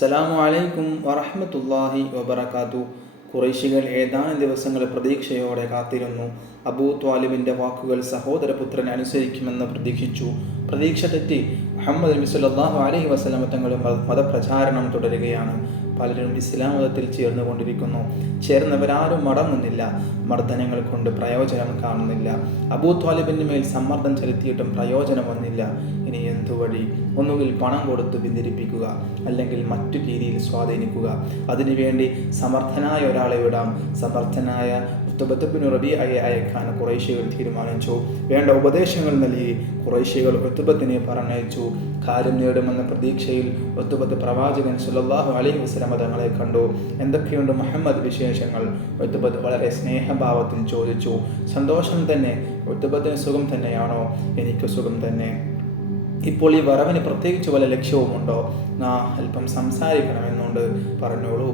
അസ്സലാമു അലൈക്കും വറഹ്മത്തുള്ളാഹി വബറകാതുഹു. ഖുറൈശികൾ ഏതാനും ദിവസങ്ങൾ പ്രതീക്ഷയോടെ കാത്തിരുന്നു. അബൂ ത്വാലിബിൻ്റെ വാക്കുകൾ സഹോദരപുത്രൻ അനുസരിക്കുമെന്ന് പ്രതീക്ഷിച്ചു. പ്രതീക്ഷ തെറ്റി. മുഹമ്മദ് നബി സല്ലല്ലാഹു അലൈഹി വസല്ലം തങ്ങൾ മതപ്രചാരണം തുടരുകയാണ്. പലരും ഇസ്ലാം മതത്തിൽ ചേർന്നുകൊണ്ടിരിക്കുന്നു. ചേർന്നവരാരും മടങ്ങുന്നില്ല. മർദ്ദനങ്ങൾ കൊണ്ട് പ്രയോജനം കാണുന്നില്ല. അബൂ ത്വാലിബിൻ്റെ മേൽ സമ്മർദ്ദം ചെലുത്തിയിട്ടും പ്രയോജനം വന്നില്ല. ഇനി എന്തു വഴി? ഒന്നുകിൽ പണം കൊടുത്ത് പിന്തിരിപ്പിക്കുക, അല്ലെങ്കിൽ മറ്റു രീതിയിൽ സ്വാധീനിക്കുക. അതിനുവേണ്ടി സമർത്ഥനായ ഒരാളെ വിടാം. സമർത്ഥനായ ഉത്ബത്ത് ബിൻ റബീഅയെ അയക്കാൻ ഖുറൈശികൾ തീരുമാനിച്ചു. വേണ്ട ഉപദേശങ്ങൾ നൽകി ഖുറൈശികൾ ഉത്ബത്തിനെ പറഞ്ഞയച്ചു. കാര്യം നേടുമെന്ന പ്രതീക്ഷയിൽ ഉത്ബത്ത് പ്രവാചകൻ സല്ലല്ലാഹു അലൈഹി വസല്ലം തങ്ങളെ കണ്ടു. എന്തൊക്കെയുണ്ട് മുഹമ്മദ് വിശേഷങ്ങൾ? ഉത്ബത്ത് വളരെ സ്നേഹഭാവത്തിൽ ചോദിച്ചു. സന്തോഷം തന്നെ. ഉത്ബത്തിന് സുഖം തന്നെയാണോ? എനിക്ക് സുഖം തന്നെ. ഇപ്പോൾ ഈ വരവിന് പ്രത്യേകിച്ച് വല്ല ലക്ഷ്യവുമുണ്ടോ? അല്പം സംസാരിക്കണമെന്നുണ്ട്. പറഞ്ഞോളൂ.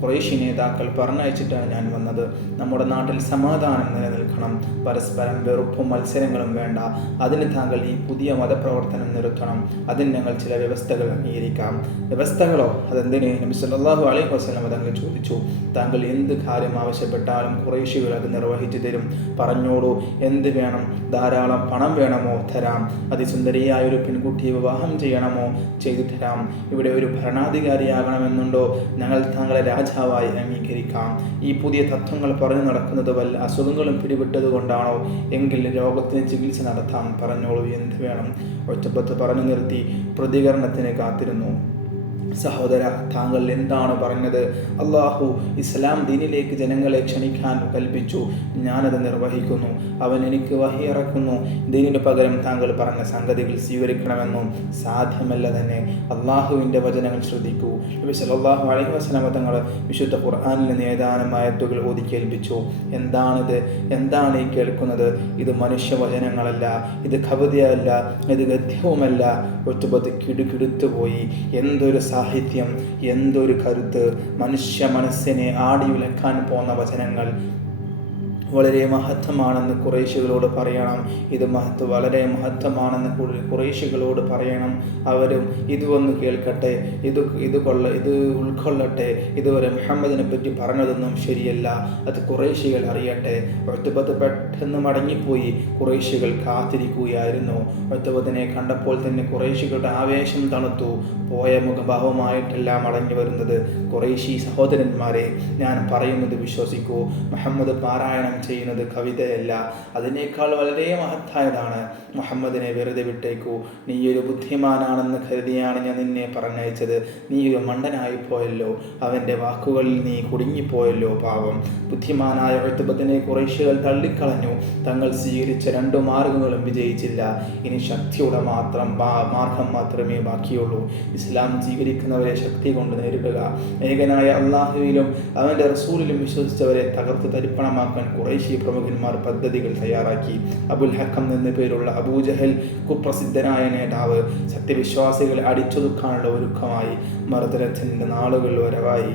ഖുറൈശി നേതാക്കൾ പറഞ്ഞയച്ചിട്ടാണ് ഞാൻ വന്നത്. നമ്മുടെ നാട്ടിൽ സമാധാനം നിലനിൽക്കണം. പരസ്പരം വെറുപ്പും മത്സരങ്ങളും വേണ്ട. അതിന് താങ്കൾ ഈ പുതിയ മതപ്രവർത്തനം നിർത്തണം. അതിന് ഞങ്ങൾ ചില വ്യവസ്ഥകൾ അംഗീകരിക്കാം. വ്യവസ്ഥകളോ? അതെന്തിന്? നബി സല്ലല്ലാഹു അലൈഹി വസല്ലം തങ്ങൾ ചോദിച്ചു. താങ്കൾ എന്ത് കാര്യം ആവശ്യപ്പെട്ടാലും ഖുറൈശികൾ അത് നിർവഹിച്ചു തരും. പറഞ്ഞോളൂ, എന്ത് വേണം? ധാരാളം പണം വേണമോ? തരാം. അതിസുന്ദരിയായ ഒരു പെൺകുട്ടിയെ വിവാഹം ചെയ്യണമോ? ചെയ്തു തരാം. ഇവിടെ ഒരു ഭരണാധികാരിയാകണമെന്നുണ്ടോ? ഞങ്ങൾ താങ്കളെ രാജാവായി അംഗീകരിക്കാം. ഈ പുതിയ തത്വങ്ങൾ പറഞ്ഞു നടക്കുന്നത് വല്ല അസുഖങ്ങളും പിടിപെട്ടത് കൊണ്ടാണോ? എങ്കിൽ രോഗത്തിന് ചികിത്സ നടത്താം. പറഞ്ഞോളൂ, എന്ത് വേണം? ഒറ്റപ്പത്ത് പറഞ്ഞു നിർത്തി. പ്രതികരണത്തിന് കാത്തിരുന്നു. സഹോദര, താങ്കൾ എന്താണ് പറഞ്ഞത്? അള്ളാഹു ഇസ്ലാം ദീനിലേക്ക് ജനങ്ങളെ ക്ഷണിക്കാൻ കൽപ്പിച്ചു. ഞാനത് നിർവഹിക്കുന്നു. അവൻ എനിക്ക് വഹി ഇറക്കുന്നു. ദീനിന് പകരം താങ്കൾ പറഞ്ഞ സംഗതികൾ സ്വീകരിക്കണമെന്നും സാധ്യമല്ല തന്നെ. അള്ളാഹുവിൻ്റെ വചനങ്ങൾ ശ്രദ്ധിക്കൂ. നബി സല്ലല്ലാഹു അലൈഹി വസല്ലം തങ്ങൾ വിശുദ്ധ ഖുർആനിൽ നിന്ന് ഏതാനും ആയത്തുകൾ ഓതി കേൾപ്പിച്ചു. എന്താണിത്? എന്താണ് ഈ കേൾക്കുന്നത്? ഇത് മനുഷ്യവചനങ്ങളല്ല, ഇത് കവിതയല്ല, ഇത് ഗദ്യവുമല്ല. ഒറ്റപ്പത്ത് കിടുകിടുത്തുപോയി. എന്തൊരു സാഹിത്യം, എന്തൊരു കരുത്ത്! മനുഷ്യ മനസ്സിനെ ആടിയുലക്കാൻ പോന്ന വചനങ്ങൾ. വളരെ മഹത്വമാണെന്ന് ഖുറൈശികളോട് പറയണം. ഇത് വളരെ മഹത്വമാണെന്ന് ഖുറൈശികളോട് പറയണം. അവരും ഇതൊന്ന് കേൾക്കട്ടെ, ഇത് ഉൾക്കൊള്ളട്ടെ. ഇതുവരെ മുഹമ്മദിനെ പറ്റി പറഞ്ഞതൊന്നും ശരിയല്ല. അത് ഖുറൈശികൾ അറിയട്ടെ. ഉത്ബത്ത് പെട്ടെന്ന് മടങ്ങിപ്പോയി. ഖുറൈശികൾ കാത്തിരിക്കുകയായിരുന്നു. ഉത്ബത്തിനെ കണ്ടപ്പോൾ തന്നെ ഖുറൈശികളുടെ ആവേശം തണുത്തു. പോയ മുഖഭാവമായിട്ടല്ല മടങ്ങി വരുന്നത്. ഖുറൈശി സഹോദരന്മാരെ, ഞാൻ പറയുന്നത് വിശ്വസിക്കൂ. മുഹമ്മദ് പാരായണം ചെയ്യുന്നത് കവിതയല്ല, അതിനേക്കാൾ വളരെ മഹത്തായതാണ്. മുഹമ്മദിനെ വെറുതെ വിട്ടേക്കൂ. നീയൊരു ബുദ്ധിമാനാണെന്ന് കരുതിയാണ് ഞാൻ നിന്നെ പറഞ്ഞയച്ചത്. നീയൊരു മണ്ടനായി പോയല്ലോ. അവൻ്റെ വാക്കുകളിൽ നീ കുടുങ്ങിപ്പോയല്ലോ. പാവം. ബുദ്ധിമാനായ ഉത്ബത്തിനെ ഖുറൈശികൾ തള്ളിക്കളഞ്ഞു. തങ്ങൾ സ്വീകരിച്ച 2 മാർഗങ്ങളും വിജയിച്ചില്ല. ഇനി ശക്തിയുടെ മാർഗം മാത്രമേ ബാക്കിയുള്ളൂ. ഇസ്ലാം സ്വീകരിക്കുന്നവരെ ശക്തി കൊണ്ട് നേരിടുക. ഏകനായ അള്ളാഹുവിലും അവൻ്റെ റസൂലിലും വിശ്വസിച്ചവരെ തകർത്ത് തരിപ്പണമാക്കാൻ ഖുറൈശി പ്രമുഖന്മാർ പദ്ധതികൾ തയ്യാറാക്കി. അബുൽ ഹക്കം എന്ന പേരുള്ള അബൂജഹൽ, കുപ്രസിദ്ധനായ നേതാവ്, സത്യവിശ്വാസികളെ അടിച്ചൊതുക്കാനുള്ള ഒരുക്കമായി. മർദ്ദനത്തിൻ്റെ നാളുകൾ വരവായി.